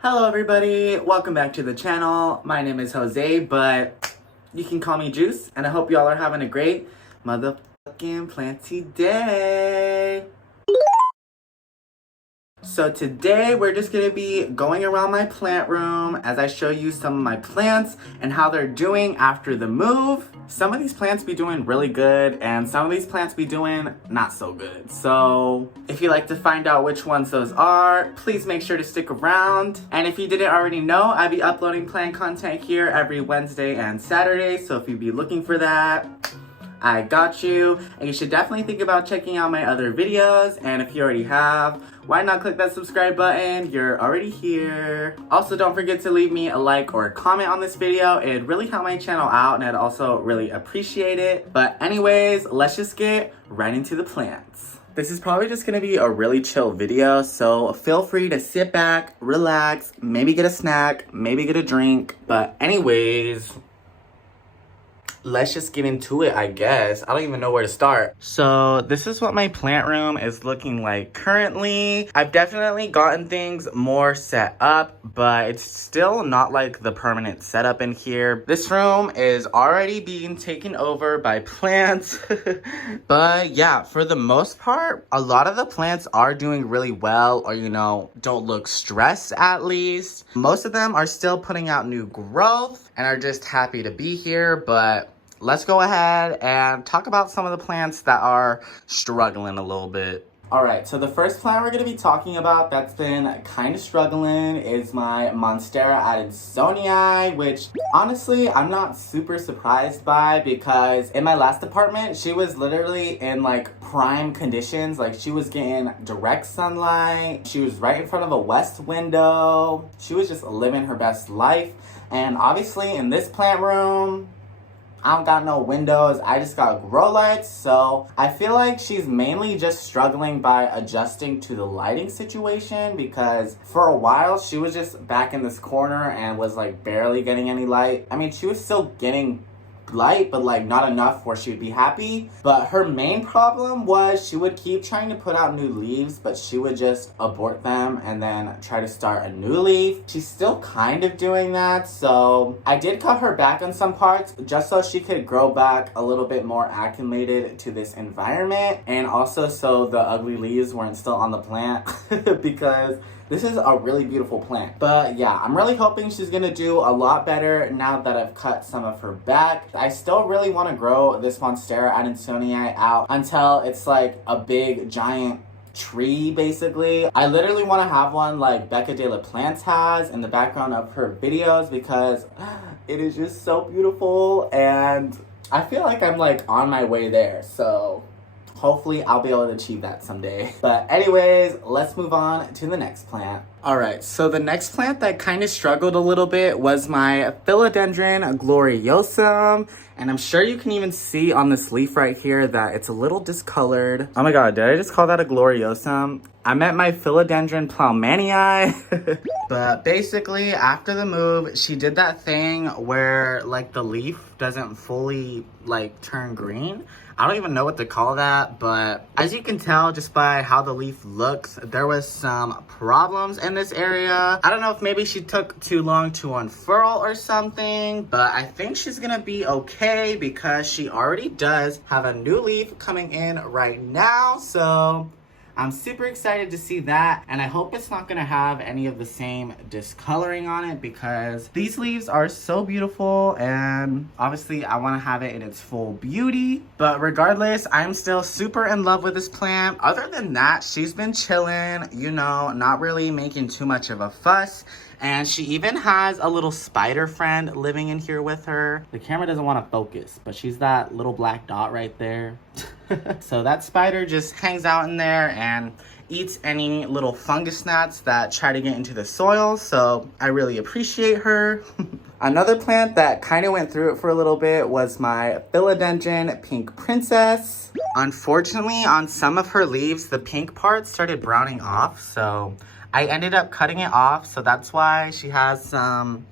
Hello everybody, welcome back to the channel. My name is Jose, but you can call me Juice, and I hope y'all are having a great motherfucking planty day. So today we're just gonna be going around my plant room as I show you some of my plants and how they're doing after the move. Some of these plants be doing really good and some of these plants be doing not so good. So if you'd like to find out which ones those are, please make sure to stick around. And if you didn't already know, I'll be uploading plant content here every Wednesday and Saturday. So if you'd be looking for that, I got you. And you should definitely think about checking out my other videos. And if you already have, why not click that subscribe button? You're already here. Also, don't forget to leave me a like or a comment on this video. It'd really help my channel out and I'd also really appreciate it. But anyways, let's just get right into the plants. This is probably just gonna be a really chill video, so feel free to sit back, relax, maybe get a snack, maybe get a drink. But anyways, let's just get into it, I guess. I don't even know where to start. So this is what my plant room is looking like currently. I've definitely gotten things more set up, but it's still not like the permanent setup in here. This room is already being taken over by plants. But yeah, for the most part, a lot of the plants are doing really well, or don't look stressed at least. Most of them are still putting out new growth and are just happy to be here, but let's go ahead and talk about some of the plants that are struggling a little bit. Alright, so the first plant we're going to be talking about that's been kind of struggling is my monstera adansonii, which honestly I'm not super surprised by, because in my last apartment she was literally in like prime conditions. Like, she was getting direct sunlight, she was right in front of a west window, she was just living her best life. And obviously in this plant room, I don't got no windows, I just got grow lights, so I feel like she's mainly just struggling by adjusting to the lighting situation, because for a while she was just back in this corner and was like barely getting any light. I mean, she was still getting light, but like not enough where she would be happy. But her main problem was she would keep trying to put out new leaves, but she would just abort them and then try to start a new leaf. She's still kind of doing that, so I did cut her back on some parts just so she could grow back a little bit more acclimated to this environment, and also so the ugly leaves weren't still on the plant because this is a really beautiful plant. But yeah, I'm really hoping she's gonna do a lot better now that I've cut some of her back. I still really want to grow this monstera adansonii out until it's like a big giant tree, basically. I literally want to have one like Becca de la Plants has in the background of her videos, because it is just so beautiful and I feel like I'm like on my way there. So hopefully I'll be able to achieve that someday. But anyways, let's move on to the next plant. Alright, so the next plant that kind of struggled a little bit was my philodendron gloriosum. And I'm sure you can even see on this leaf right here that it's a little discolored. Oh my god, did I just call that a gloriosum? I meant my philodendron plowmanii. But basically, after the move, she did that thing where like the leaf doesn't fully like turn green. I don't even know what to call that, but as you can tell just by how the leaf looks, there was some problems in this area. I don't know if maybe she took too long to unfurl or something, but I think she's gonna be okay because she already does have a new leaf coming in right now. So I'm super excited to see that, and I hope it's not gonna have any of the same discoloring on it, because these leaves are so beautiful and obviously I want to have it in its full beauty. But regardless, I'm still super in love with this plant. Other than that, she's been chilling, not really making too much of a fuss. And she even has a little spider friend living in here with her. The camera doesn't want to focus, but she's that little black dot right there. So that spider just hangs out in there and eats any little fungus gnats that try to get into the soil. So I really appreciate her. Another plant that kind of went through it for a little bit was my philodendron pink princess. Unfortunately, on some of her leaves, the pink part started browning off. So I ended up cutting it off. So that's why she has some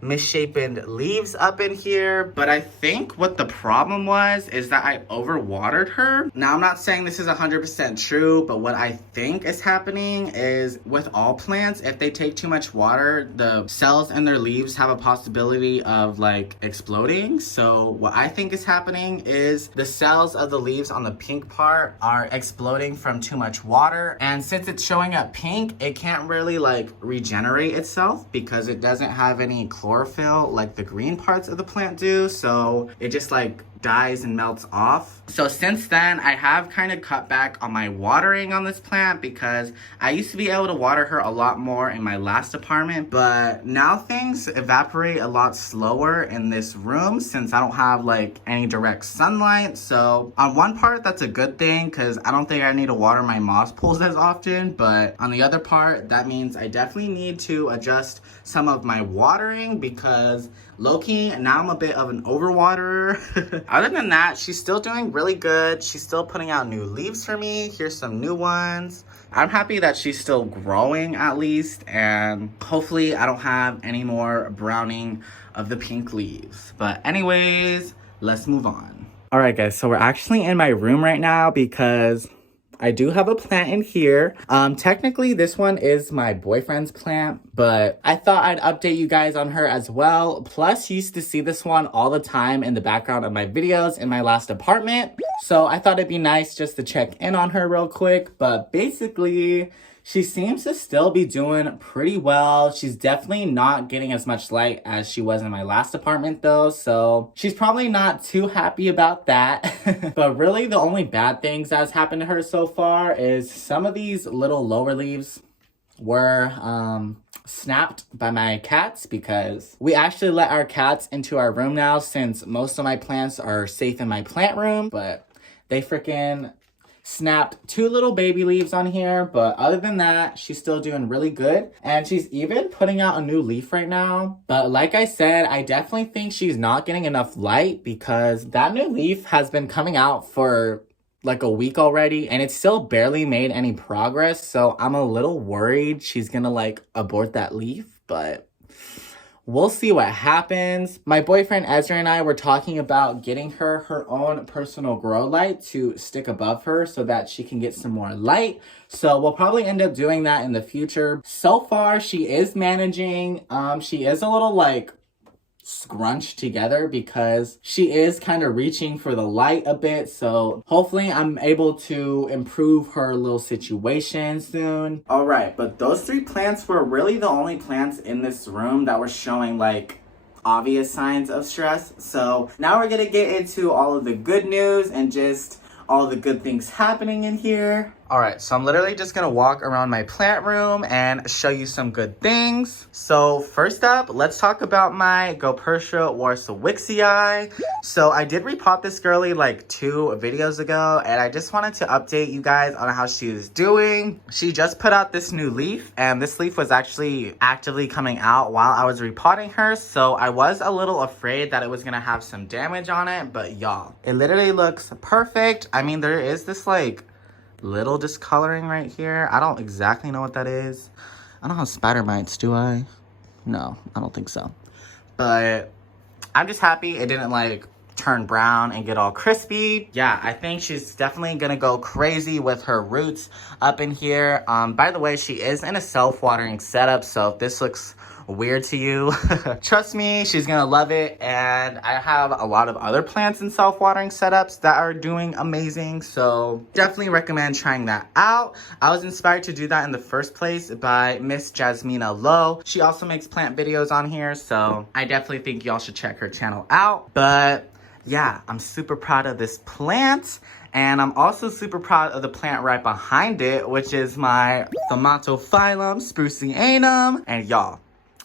misshapen leaves up in here. But I think what the problem was is that I overwatered her. Now, I'm not saying this is 100% true, but what I think is happening is with all plants, if they take too much water, the cells in their leaves have a possibility of like exploding. So what I think is happening is the cells of the leaves on the pink part are exploding from too much water. And since it's showing up pink, it can't really like regenerate itself because it doesn't have any chlorophyll like the green parts of the plant do. So it just like dies and melts off. So since then, I have kind of cut back on my watering on this plant because I used to be able to water her a lot more in my last apartment, but now things evaporate a lot slower in this room since I don't have like any direct sunlight. So on one part, that's a good thing because I don't think I need to water my moss pools as often, but on the other part, that means I definitely need to adjust some of my watering because low-key, now I'm a bit of an overwaterer. Other than that, she's still doing really good. She's still putting out new leaves for me. Here's some new ones. I'm happy that she's still growing at least, and hopefully I don't have any more browning of the pink leaves. But anyways, let's move on. All right, guys, so we're actually in my room right now because I do have a plant in here. Technically, this one is my boyfriend's plant, but I thought I'd update you guys on her as well. Plus, you used to see this one all the time in the background of my videos in my last apartment. So I thought it'd be nice just to check in on her real quick. But basically, she seems to still be doing pretty well. She's definitely not getting as much light as she was in my last apartment though, so she's probably not too happy about that. But really the only bad things that's happened to her so far is some of these little lower leaves were snapped by my cats because we actually let our cats into our room now since most of my plants are safe in my plant room, but they freaking snapped 2 little baby leaves on here. But other than that, she's still doing really good, and she's even putting out a new leaf right now. But like I said, I definitely think she's not getting enough light because that new leaf has been coming out for like a week already and it's still barely made any progress. So I'm a little worried she's gonna like abort that leaf, but we'll see what happens. My boyfriend Ezra and I were talking about getting her her own personal grow light to stick above her so that she can get some more light. So we'll probably end up doing that in the future. So far, she is managing. She is a little like scrunched together because she is kind of reaching for the light a bit. So hopefully I'm able to improve her little situation soon. All right, but those 3 plants were really the only plants in this room that were showing like obvious signs of stress. So now we're gonna get into all of the good news and just all the good things happening in here. All right, so I'm literally just gonna walk around my plant room and show you some good things. So first up, let's talk about my Gopertia warsawixii. So I did repot this girly like 2 videos ago, and I just wanted to update you guys on how she is doing. She just put out this new leaf, and this leaf was actually actively coming out while I was repotting her. So I was a little afraid that it was gonna have some damage on it, but y'all, it literally looks perfect. I mean, there is this like little discoloring right here. I don't exactly know what that is. I don't have spider mites, do I? No, I don't think so. But I'm just happy it didn't like turn brown and get all crispy. Yeah, I think she's definitely gonna go crazy with her roots up in here. By the way, she is in a self-watering setup, so if this looks weird to you, trust me, she's gonna love it. And I have a lot of other plants in self-watering setups that are doing amazing, so definitely recommend trying that out. I was inspired to do that in the first place by Miss Jasmina Lowe. She also makes plant videos on here, so I definitely think y'all should check her channel out. But yeah, I'm super proud of this plant. And I'm also super proud of the plant right behind it, which is my Tomatophyllum spruceanum. And y'all,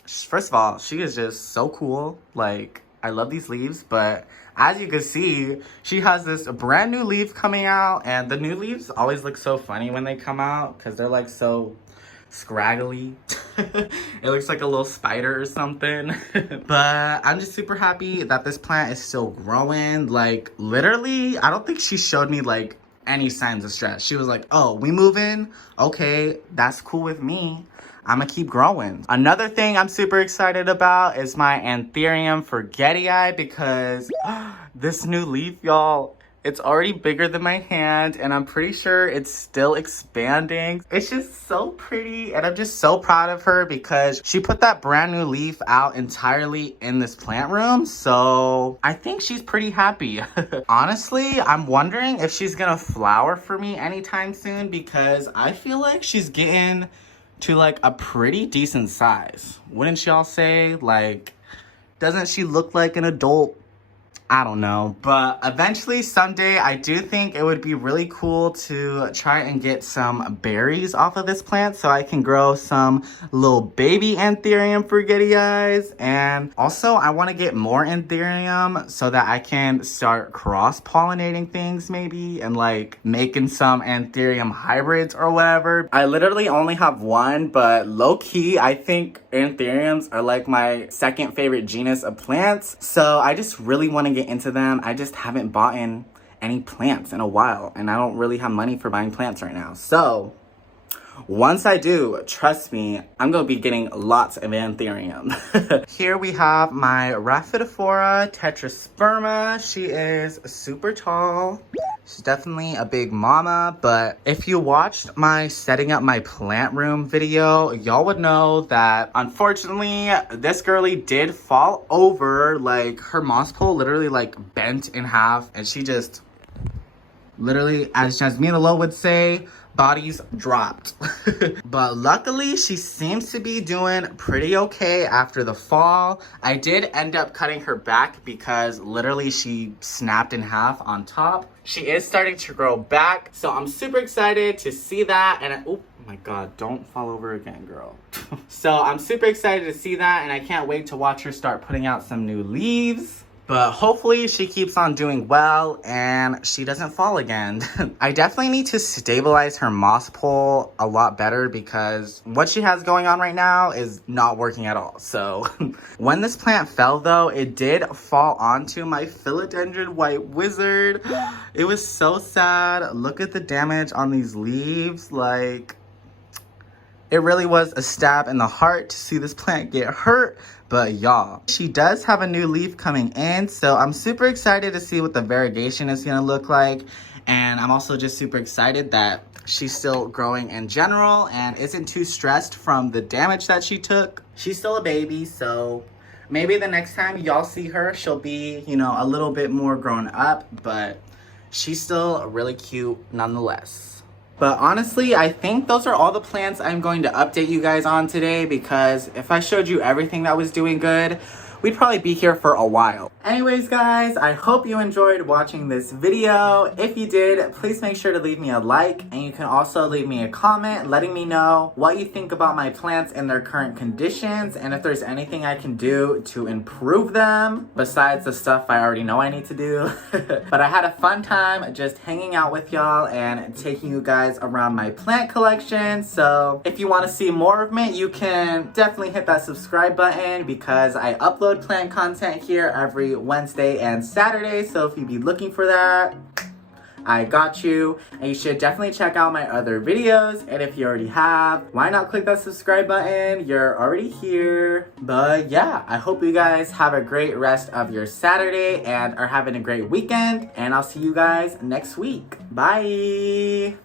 first of all, she is just so cool. Like, I love these leaves, but as you can see, she has this brand new leaf coming out, and the new leaves always look so funny when they come out because they're like so scraggly. It looks like a little spider or something. But I'm just super happy that this plant is still growing. Like, literally, I don't think she showed me like any signs of stress. She was like, oh, we moving? Okay, that's cool with me. I'm gonna keep growing. Another thing I'm super excited about is my Anthurium forgetii because this new leaf, y'all, it's already bigger than my hand and I'm pretty sure it's still expanding. It's just so pretty and I'm just so proud of her because she put that brand new leaf out entirely in this plant room. So I think she's pretty happy. Honestly, I'm wondering if she's gonna flower for me anytime soon because I feel like she's getting to like a pretty decent size. Wouldn't y'all say? Like, doesn't she look like an adult? I don't know, but eventually someday I do think it would be really cool to try and get some berries off of this plant so I can grow some little baby Anthurium forgetii. And also I want to get more Anthurium so that I can start cross-pollinating things maybe and like making some Anthurium hybrids or whatever. I literally only have one, but low-key I think Anthuriums are like my second favorite genus of plants. So I just really want to get into them. I just haven't bought in any plants in a while and I don't really have money for buying plants right now. So once I do, trust me, I'm gonna be getting lots of Anthurium. Here we have my Rhaphidophora tetrasperma. She is super tall. She's definitely a big mama, but if you watched my setting up my plant room video, y'all would know that unfortunately this girly did fall over. Like her moss pole literally like bent in half and she just literally, as Jasmine Lowe would say, bodies dropped. But luckily she seems to be doing pretty okay after the fall. I did end up cutting her back because literally she snapped in half on top. She is starting to grow back, so I'm super excited to see that. And oh my god, don't fall over again, girl. So I'm super excited to see that and I can't wait to watch her start putting out some new leaves. But hopefully she keeps on doing well and she doesn't fall again. I definitely need to stabilize her moss pole a lot better because what she has going on right now is not working at all. So when this plant fell though, it did fall onto my philodendron white wizard. It was so sad. Look at the damage on these leaves. Like, it really was a stab in the heart to see this plant get hurt. But y'all, she does have a new leaf coming in, so I'm super excited to see what the variegation is gonna look like. And I'm also just super excited that she's still growing in general and isn't too stressed from the damage that she took. She's still a baby, so maybe the next time y'all see her, she'll be, you know, a little bit more grown up, but she's still really cute nonetheless. But honestly, I think those are all the plants I'm going to update you guys on today because if I showed you everything that was doing good, we'd probably be here for a while. Anyways, guys, I hope you enjoyed watching this video. If you did, please make sure to leave me a like, and you can also leave me a comment letting me know what you think about my plants and their current conditions, and if there's anything I can do to improve them besides the stuff I already know I need to do. But I had a fun time just hanging out with y'all and taking you guys around my plant collection. So if you want to see more of me, you can definitely hit that subscribe button because I upload plant content here every Wednesday and Saturday, so if you'd be looking for that, I got you. And you should definitely check out my other videos, and if you already have, why not click that subscribe button? You're already here. But yeah, I hope you guys have a great rest of your Saturday and are having a great weekend, and I'll see you guys next week. Bye.